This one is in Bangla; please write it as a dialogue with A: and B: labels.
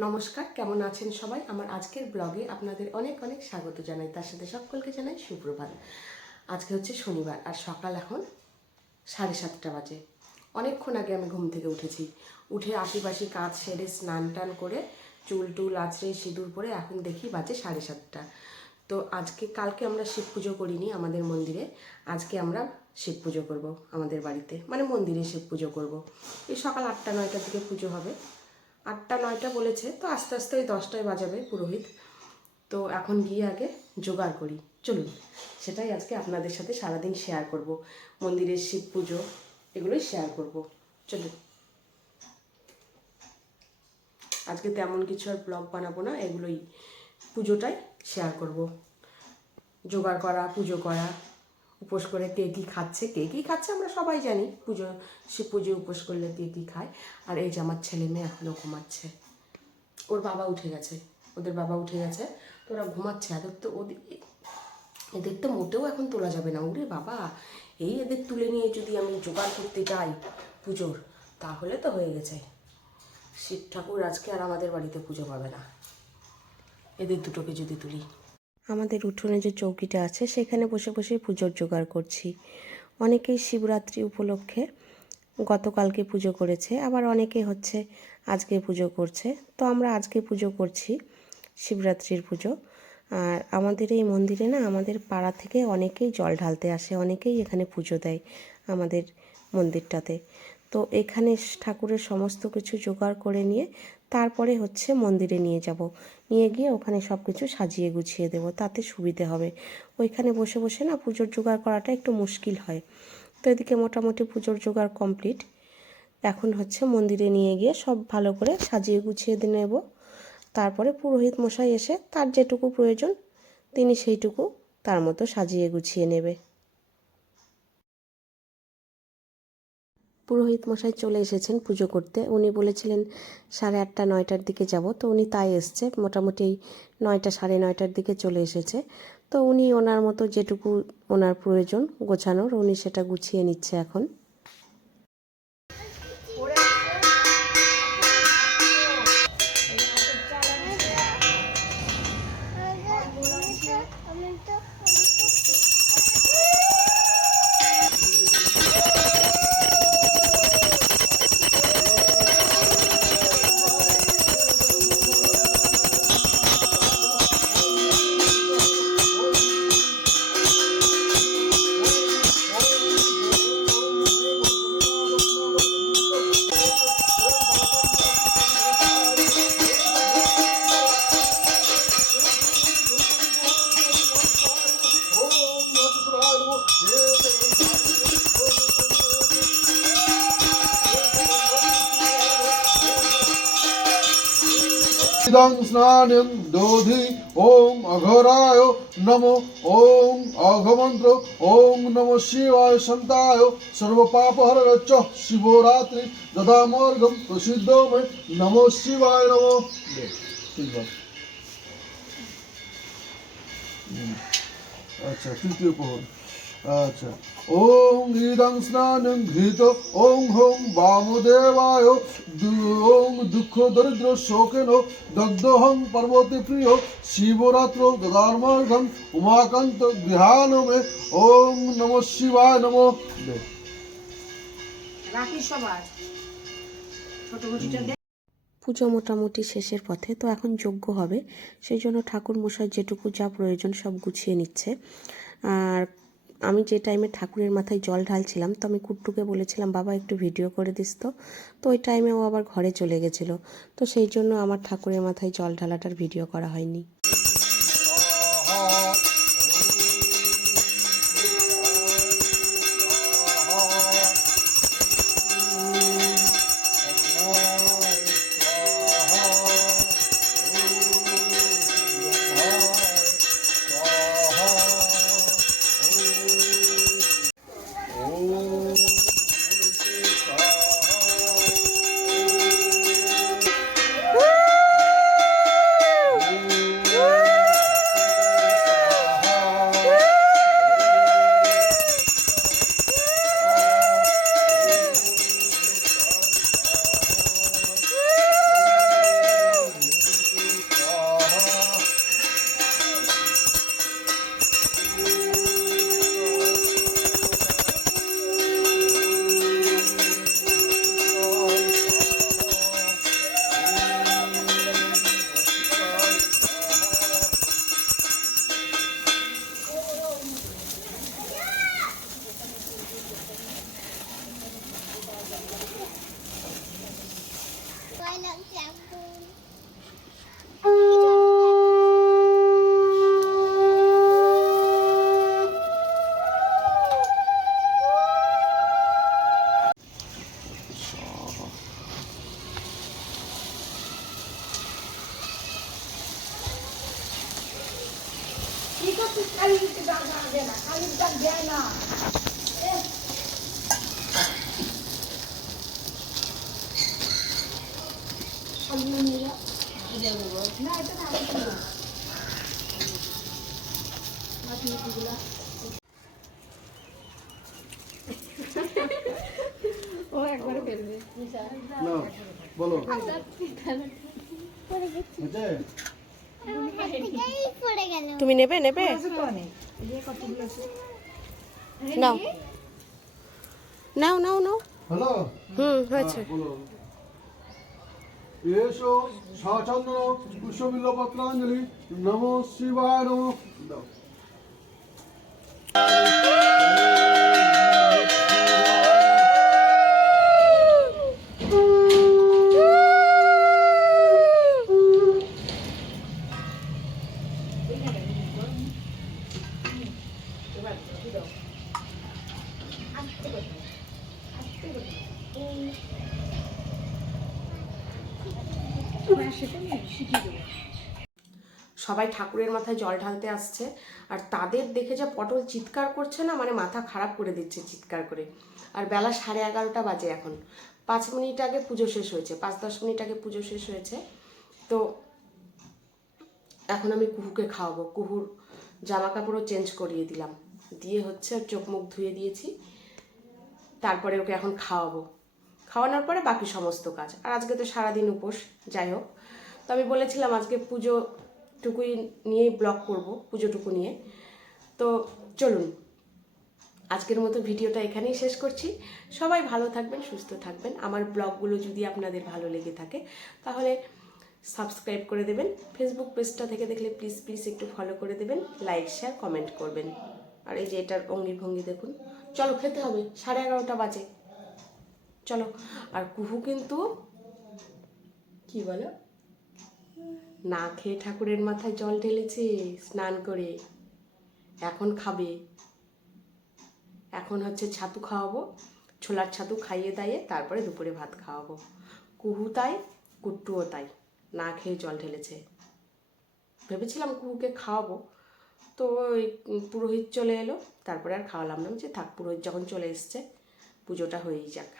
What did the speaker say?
A: নমস্কার, কেমন আছেন সবাই? আমার আজকের ব্লগে আপনাদের অনেক অনেক স্বাগত জানাই। তার সাথে সকলকে জানাই সুপ্রভাত। আজকে হচ্ছে শনিবার আর সকাল এখন সাড়ে সাতটা বাজে। অনেকক্ষণ আগে আমি ঘুম থেকে উঠেছি। উঠে আশিপাশি কাজ সেরে স্নান টান করে চুল টুল আছড়ে সিঁদুর পরে এখন দেখি বাজে সাড়ে সাতটা। তো আজকে, কালকে আমরা শিব পুজো করিনি আমাদের মন্দিরে। আজকে আমরা শিব পুজো করব আমাদের বাড়িতে। মানে মন্দিরে শিব পুজো করব। এই সকাল আটটা, নয়টার দিকে পুজো হবে। আটটা, নয়টা বলেছে, তো আস্তে আস্তে ওই দশটায় বাজাবে পুরোহিত। তো এখন গিয়ে আগে জোগাড় করি। চলুন, সেটাই আজকে আপনাদের সাথে সারাদিন শেয়ার করব। মন্দিরের শিব পুজো, এগুলোই শেয়ার করব। চলুন। আজকে তেমন কিছু আর ব্লগ বানাবো না, এগুলোই পুজোটাই শেয়ার করব। জোগাড় করা, পুজো করা উপোস করে কে কী খাচ্ছে, কে কী খাচ্ছে আমরা সবাই জানি। পুজো, সে পুজো উপোস করলে কে কী খায়। আর এই যে আমার ছেলে মেয়ে এখনও ঘুমাচ্ছে। ওর বাবা উঠে গেছে। ওদের বাবা উঠে গেছে। তো ওরা ঘুমাচ্ছে। এদের তো ওদের এদের তো মোটেও এখন তোলা যাবে না। ওরে বাবা! এই এদের তুলে নিয়ে যদি আমি জোগাড় করতে যাই পুজোর, তাহলে তো হয়ে গেছে। শিব ঠাকুর আজকে আর আমাদের বাড়িতে পুজো পাবে না। এদের দুটোকে যদি তুলি। আমাদের উঠোনে যে চৌকিটা আছে, সেখানে বসে বসে পুজোর জোগাড় করছি। অনেকেই শিবরাত্রি উপলক্ষে গতকালকে পুজো করেছে, আবার অনেকে হচ্ছে আজকে পুজো করছে। তো আমরা আজকে পুজো করছি, শিবরাত্রির পুজো। আর আমাদের এই মন্দিরে না, আমাদের পাড়া থেকে অনেকেই জল ঢালতে আসে, অনেকেই এখানে পুজো দেয় আমাদের মন্দিরটাতে। তো এখানে ঠাকুরের সমস্ত কিছু জোগাড় করে নিয়ে তারপরে হচ্ছে মন্দিরে নিয়ে যাব। নিয়ে গিয়ে ওখানে সব কিছু সাজিয়ে গুছিয়ে দেব, তাতে সুবিধে হবে। ওইখানে বসে বসে না পুজোর জোগাড় করাটা একটু মুশকিল হয়। তো এদিকে মোটামুটি পুজোর জোগাড় কমপ্লিট। এখন হচ্ছে মন্দিরে নিয়ে গিয়ে সব ভালো করে সাজিয়ে গুছিয়ে নেব। তারপরে পুরোহিত মশাই এসে তার যেটুকু প্রয়োজন, তিনি সেইটুকু তার মতো সাজিয়ে গুছিয়ে নেবে। পুরোহিত মশাই চলে এসেছেন পুজো করতে। উনি বলেছিলেন, সাড়ে আটটা, নয়টার দিকে যাব। তো উনি তাই এসছে। মোটামুটি নয়টা, সাড়ে নয়টার দিকে চলে এসেছে। তো উনি ওনার মতো যেটুকু ওনার প্রয়োজন গোছানোর, উনি সেটা গুছিয়ে নিচ্ছে এখন।
B: इदं स्नानं दोधि ओम अघराय नमो ओम अघमंत्र ओम नमो शिवाय संताय सर्व पाप हर रच शिवरात्रि मार्ग प्रसिद्ध मे नमो शिवाय नमो। अच्छा तृतीय पहर আচ্ছা। ওং ইদং স্নানং ঘৃত ওং হোং বামদেবায় ওং দুঃখ দরিদ্র শোকেন দগ্ধহং পর্বতে প্রিয় শিবরাত্র দদার্মর্ঘম উমাকান্ত গৃহানমে ওং নম শিবায় নমো।
C: রাখি সবার। ছোট
A: পুজো মোটামুটি শেষের পথে তো এখন যোগ্য হবে। সেই জন্য ঠাকুর মশাই যেটুকু যা প্রয়োজন সব গুছিয়ে নিচ্ছে। আর আমি যে টাইমে ঠাকুরের মাথায় জল ঢালছিলাম, তো আমি কুট্টুকে বলেছিলাম, বাবা, একটু ভিডিও করে দিস তো। তো ওই টাইমে ও আবার ঘরে চলে গেছিল। তো সেই জন্য আমার ঠাকুরের মাথায় জল ঢালাটার ভিডিও করা হয়নি।
C: কি করছিস কালী ডাক দেয় না কালীর ডাক দেয় না এ, সবগুলো নিয়ে যা। না, এটা না, এটা না। বাসমতিগুলা। ও একবারে ফেলবে
B: না বলো
D: পড়ে গেল
A: তুমি নেবে নেবে? নাও। নাও নাও নাও।
B: হ্যালো?
A: হুম হয়েছে।
B: বলো। এসো সাচন্দ্র পুষ্পবিল্ল পত্রাঞ্জলি নমো শিবায় নমো।
A: সবাই ঠাকুরের মাথায় জল ঢালতে আসছে, আর তাদের দেখে যা পটল চিৎকার করছে না মানে মাথা খারাপ করে দিচ্ছে চিৎকার করে। আর বেলা সাড়ে এগারোটা বাজে এখন। পাঁচ মিনিট আগে পুজো শেষ হয়েছে, পাঁচ দশ মিনিট আগে পুজো শেষ হয়েছে। তো এখন আমি কুহুকে খাওয়াবো। কুহুর জামা কাপড়ও চেঞ্জ করিয়ে দিলাম। দিয়ে হচ্ছে চোখ মুখ ধুয়ে দিয়েছি। তারপরে ওকে এখন খাওয়াবো। খাওয়ানোর পরে বাকি সমস্ত কাজ। আর আজকে তো সারাদিন উপোস, যাই হোক। তো আমি বলেছিলাম আজকে পুজো টুকুই নিয়েই ব্লগ করব, পুজোটুকু নিয়ে। তো চলুন, আজকের মতো ভিডিওটা এখানেই শেষ করছি। সবাই ভালো থাকবেন, সুস্থ থাকবেন। আমার ব্লগগুলো যদি আপনাদের ভালো লেগে থাকে, তাহলে সাবস্ক্রাইব করে দেবেন। ফেসবুক পেজটা থেকে দেখলে প্লিজ প্লিজ একটু ফলো করে দেবেন। লাইক শেয়ার কমেন্ট করবেন। আর এই যে এটার অঙ্গি ভঙ্গি দেখুন। চলো খেতে হবে, সাড়ে এগারোটা বাজে। চলো, আর কুহু কিন্তু কি বলো? না খেয়ে ঠাকুরের মাথায় জল ঢেলেছে, স্নান করে। এখন খাবে। এখন হচ্ছে ছাতু খাওয়াবো, ছোলার ছাতু খাইয়ে দাইয়ে তারপরে দুপুরে ভাত খাওয়াবো। কুহু তাই, কুট্টুও তাই, না খেয়ে জল ঢেলেছে। ভেবেছিলাম কুহুকে খাওয়াবো তো ওই পুরোহিত চলে এলো। তারপরে আর খাওয়ালাম না যে থাক পুরোহিত যখন চলে এসছে, পুজোটা হয়েই যাক।